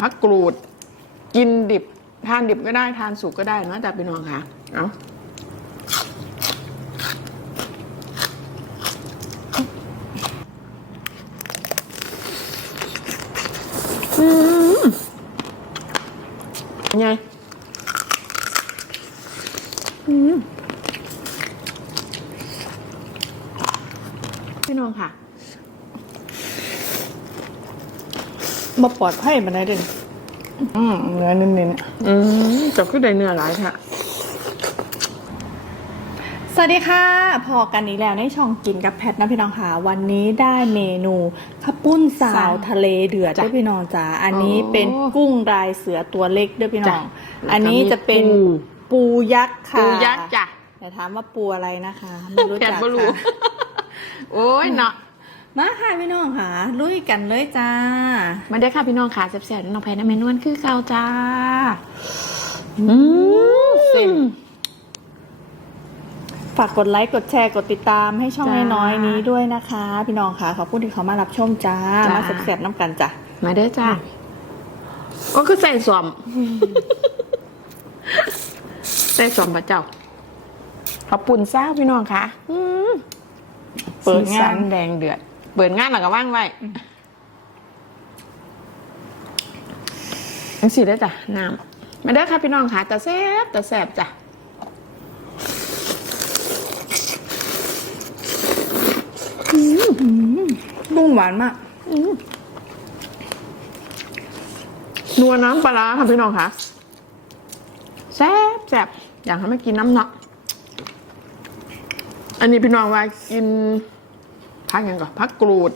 ผักกรูด กินดิบ ทานดิบก็ได้ทานสุกก็ได้นะแต่พี่น้องค่ะ เอาอืมไงพี่น้องค่ะ มาปลอดภัยมาได้เด่นอืมเนื้อเน้นๆอืมจะขึ้นได้เนื้อหลายค่ะ สวัสดีค่ะ พอกันนี้แล้วในช่องกินกับแพทนะพี่น้องค่ะ วันนี้ได้เมนูข้าวปุ้นสาสาววทะเลเดือดจ้ะด้วยพี่น้องจ๋า อันนี้โอ้เป็นกุ้งลายเสือตัวเล็กด้วยพี่น้อง จ้ะอันนี้จะเป็นแล้วก็มีปู ปูยักษ์ค่ะปูยักษ์จ้ะอย่าถามว่าปูอะไรนะคะ ไม่รู้แพทจักย์บรูค่ะ โอ้ยเนาะ มาค่ะพี่น้องค่ะ ลุยกันเลยจ้า มาได้อค่ะพี่น้องค่ะแซ่บๆน้องแพทย์น้ำเมนวนคือเก่าจ้า อืมเส้นฝากกดไลค์กดแชร์กดติดตามให้ช่องจ้าน้อยๆนี้ด้วยนะคะ พี่น้องค่ะขอบคุณที่เขามารับชมจ้า จ้าม มาแซ่บๆน้ำกันจ้ะ มาเด้อจ้าก็คือใส่สวมใส่สวมพระเจ้าขอบปุ่นซ่าพี่น้องค่ะอืมเปิดงานสีสัแดงเดือด เปิดงานหลังก็ว่างไว้อันสีได้อจ้ะน้ำมาเด้อค่ะพี่น้องค่ะแต่แซ่บแต่แซ่บจ้ะกุ้งหวานมากนัวน้ำปลาร้าค่ะพี่น้องค่ะแซ่บแซ่บอยากให้มากินน้ำเนาะอันนี้พี่น้องว่ากิน พักยังก่อนพักกรูด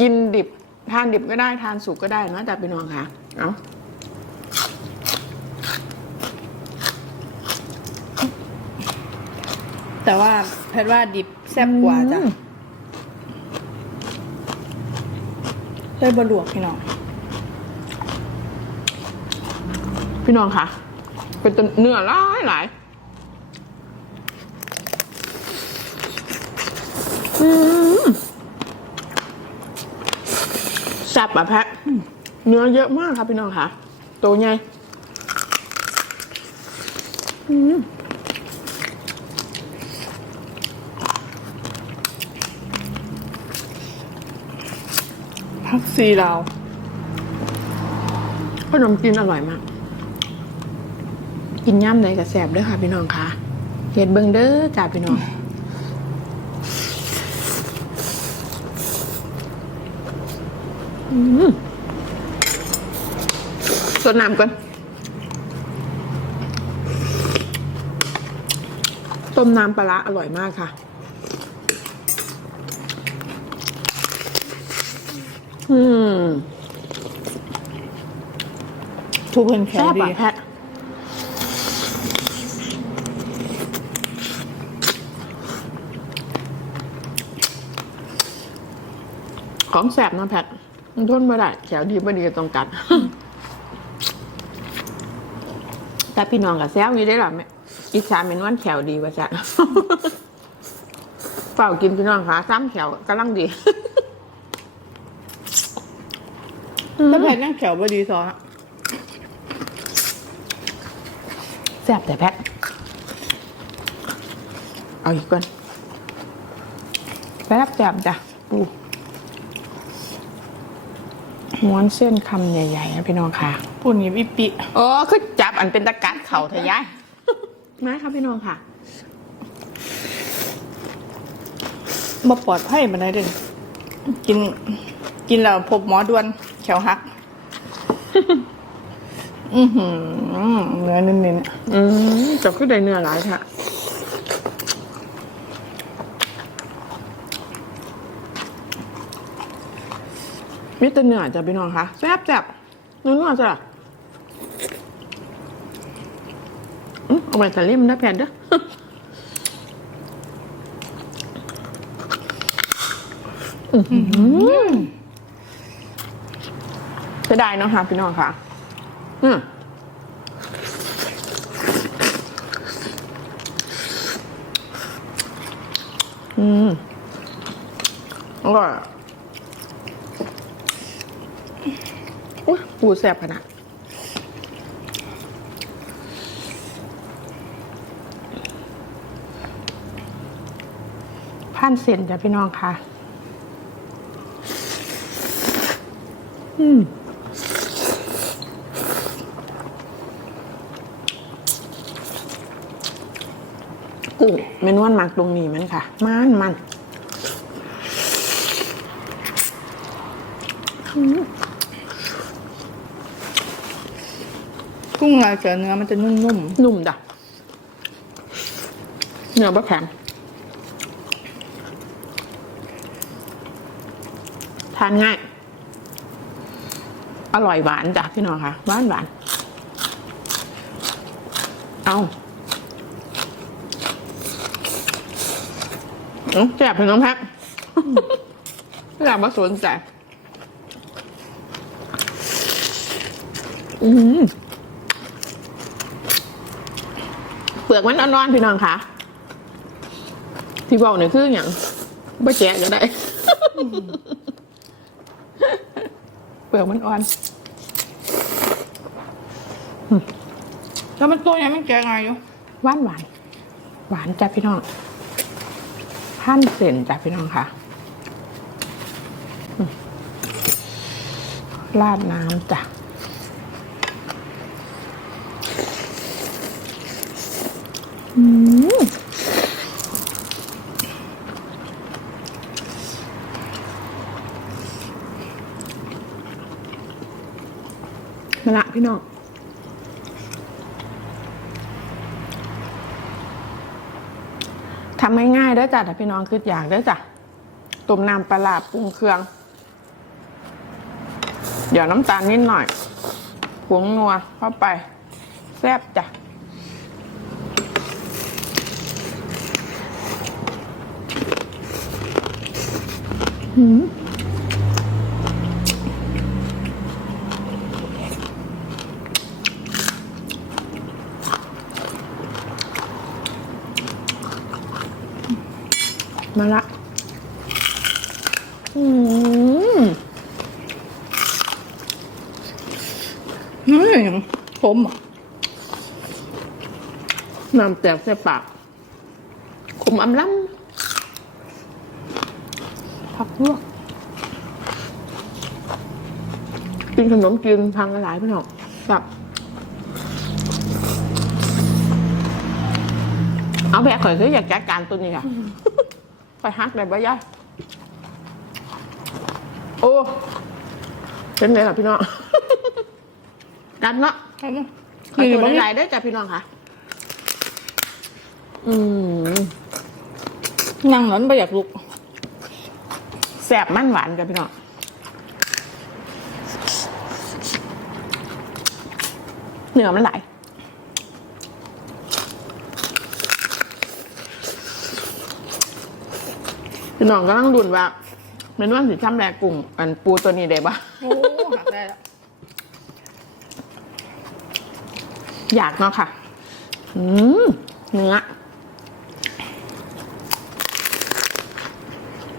กินดิบ ทานดิบก็ได้ทานสุกก็ได้นะแต่พี่น้องค่ะเอาแต่ว่าแพทย์ว่าดิบแซ่บกว่าจ้ะเลยบะหลวกพี่น้อง พี่น้องค่ะ เป็นตัวเนื้อหลายหลายอืม แซ่บอะแพะเนื้อเยอะมากครับพี่น้องค่ะตัวใหญ่พักซีเราวขนมจีนอร่อยมาก กินย่ำไหนกับแสบเด้วยค่ะพี่น้องค่ะเห็ดเบิงเด้อจ้าพี่น้อง อืม สดน้ำก่อน ต้มน้ำปลาร้าอร่อยมากค่ะ อืมทุกคนแข็แซ่งบดีอะแพทของแสบนะแพท มันทนไม่ได้แขวดีไม่ดีก็ต้องกัดแต่พี่น้องกับแซวอยู่ได้หรอแม่อิจฉาเป็นวันแขวดีว่าจะเฝ้ากินพี่น้องค่ะซ้ำแขวกำลังดีแล้วแพทนั่งแขวบดีซอฮะแซ่บแต่แพ็คเอาอีกก่อนแป๊บแซ่บจ้ะปู ม้วนเส้นคำใหญ่ๆนะพี่น้องค่ะปุ่นนี้วิปิโอ้คือจับอันเป็นตะกัดเข่าเทะยายมาค่ะพี่น้องค่ะมาปลอดภัยมาได้เด่นกิน กินแล้วพบหมอด่วนแขวหัก อือหือเนื้อเน้นๆอืมจับขึ้นได้เนื้อหลายค่ะ มิตรเนื้อจ้ะพี่น้องคะแซ่บแซ่บเนื้อๆจ้ะอืมเอาไปสลิมนะแผ่นเด้อจะได้เนาะค่ะพี่น้องค่ะ อืมอืมอร่อย อุ้ย ปูแสบขนาดผ่านเส้นจ้ะพี่น้องค่ะ อืมกุ้งเมนวนหมักตรงนี้มันค่ะ มันมัน กุ้งลายเจอเนื้อมันจะนุ่มนุ่มจ้ะเนื้อบะแข็งทานง่าย อร่อยหวานจ้ะพี่น้องค่ะหวานหวาน เอาเอาแจบพี่น้องแพ็คอยากมาสวนใจอืม เปลือกมันอ่อนๆพี่น้องค่ะที่บอกเนี่ยคืออย่างบ่แจกก็ได้ เปลือกมันอ่อนๆแล้วมันตัวยังไม่แกงไงอยู่หวานหวานหวานจ้ะพี่น้องพันเส้นจ้ะพี่น้องค่ะอืมราดน้ำจ้ะ มาละพี่น้องทำง่ายๆเด้จ้ะถ้าพี่น้องคืออยากเด้จ้ะต้มน้ำปลาร้าปรุงเครื่อง เดี๋ยวน้ำตาลนิดหน่อยผงนัวเข้าไป แซ่บจ้ะ หืมมาละอืมเฮ้ยผมน้ำแตกใส่ปาก ขมอำล้ำ กลวกกินขนมกินทางหลายพี่น้องแบบเอาแบบข่อยคืออยากจัดการตัวนี้ค่ะข่อยฮักได้บ่ยะโอ้เป็นไงล่ะพี่น้องกันเนาะเอามาขอนี่ตัวบ่หลายๆได้อจ้ะพี่น้องค่ะ อืมนั่งนั้นไม่อยากลุกแส บมันหวานจ้ะพี่น้องเนื้อมันไหลายพี่น้องก็ต้องดุนว่าเป็นวันสิทำแรกกลุ่มอันปูตัวนี้ได้ปะโอ้หักได้แล้วอยากเนาะค่ะ อืมเนื้อ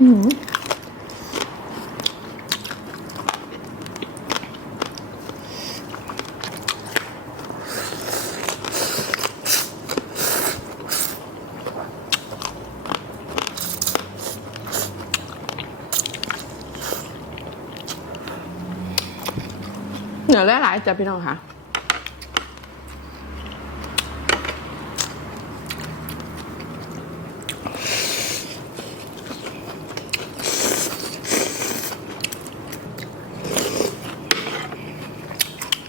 อืม หลายๆจ้ะพี่น้องค่ะ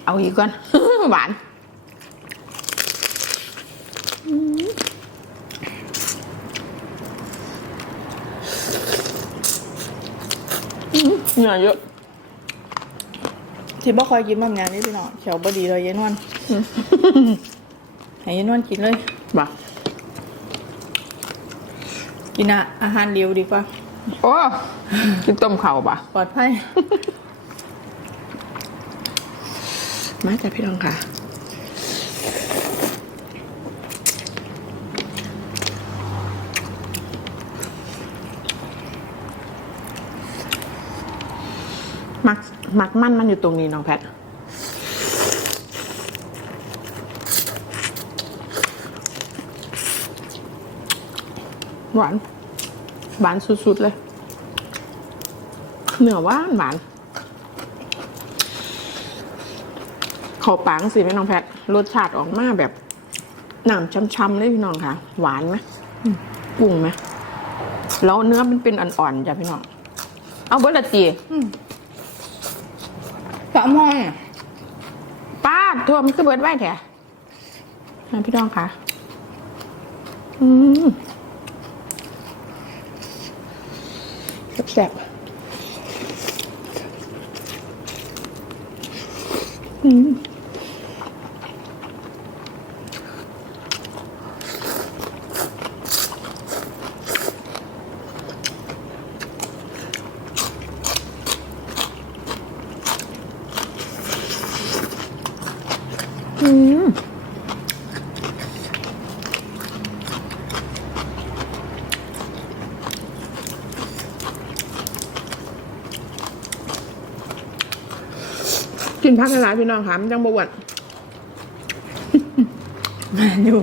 เอาอีกก่อน หวานอืมเนื้อเยอะ ที่บ่คอยกินบางอย่างนี่พี่น้องเขียวบดีเลยยายนวลให้ยายนวลกินเลยบ่ะกินอะอาหารเร็วดีกว่า โอ้กินต้มเข่าบ่ะปลอดภัยมาจ้ะพี่น้องค่ะ อื มักมักมันมันอยู่ตรงนี้น้องแพทหวาน หวานสุด ๆ เลย เหนือหวานหวานขอปังสิแม่น้องแพท รสชาติออกมาแบบหนำช้ำๆเลยพี่น้องค่ะ หวานไหมอืมกุ้งไหมแล้วเนื้อมันเป็นอ่อนๆจ้ะพี่น้อง เอาเบอร์ละจี สามห้องป้าทวมคือเบิดไว้แถะพี่น้องค่ะ อืมแซ่บอืม อืมกินพักหลายพี่น้องค่ะมันจังบวชมอยู่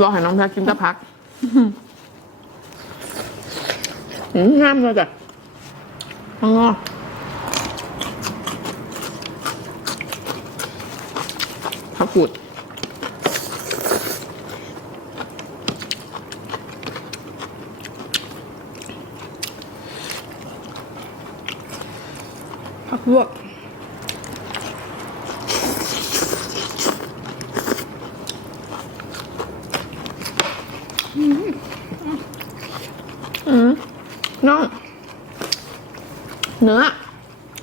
รอให้น้องแพทกินตะพักอืมงามเลยจ้ะอ๋อผักกูดผักลวก อืมน้อง เนื้อ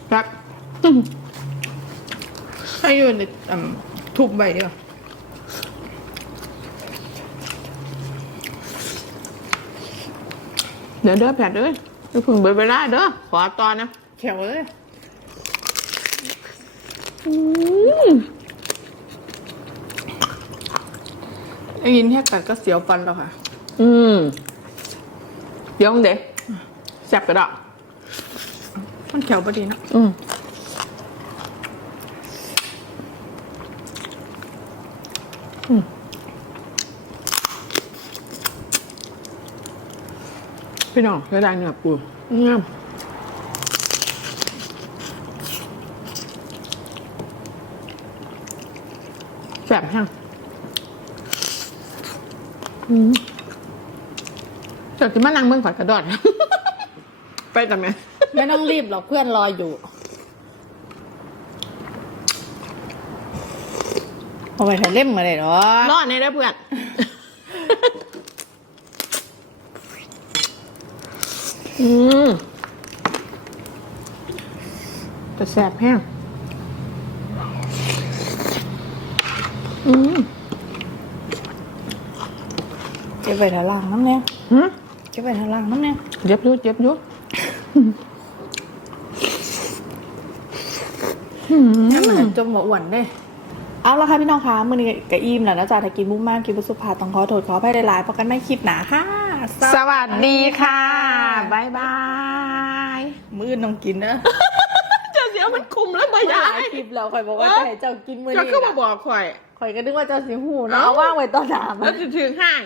แบบ ให้อยู่ในอ่าทุบ ใบเดียวเดี๋ยวเด้อแผดเด้ออย่าเพึ่งเบิดเวลาเด้อ ขอตอนนะแขวเลยอืมได้ยินแค่กัดก็เสียวฟันแล้วค่ะ อืมเดี๋ยวมึงเด็แซ่บกระดอกมันแขวพอดีนะ อืมอืม พี่น้องเสียดายเนื้อปูงามแซ่บแห้งอืมเดี๋ยวจะมานั่งเมืองขอยกระดอด ไปจังไม ไม่ต้องรีบหรอกเพื่อนรออยู่ เอาไปถ่ายเล่มมาเลยเหรอรอดในได้อเพื่อนอืมจะแสบแห้งอืมเก็บไปถ่ายล่างน้ำเนี่ยหืมเก็บไปถ่ายล่างน้ำเนี่ยเจ็บอยุเจ็บอยุนี่มันจมว่าอ้วนเด้ เอาละค่ะพี่น้องคะมือนี้กะอิ่มแล้วนะจ๊ะถ้ากินมุ้งมากกินบุสุภาต้องขอโทษขออภัยหลายๆเพราะกันไม่คลิปหนาค่ะ สวัสดีค่ะบ๊ายบายมือน้องกินเนอะเจ้าเสียวมันคุมแล้วมามาหยาลายคลิปแล้วคอยบอกว่าจะให้เจ้ากินมือเจ้านี้ก็มาบอกข่อยคอยก็นึกว่าเจ้าสิหูเนาะเอ้าเอาว่างไว้ตอนหนามัแล้วนจะถึงห้าง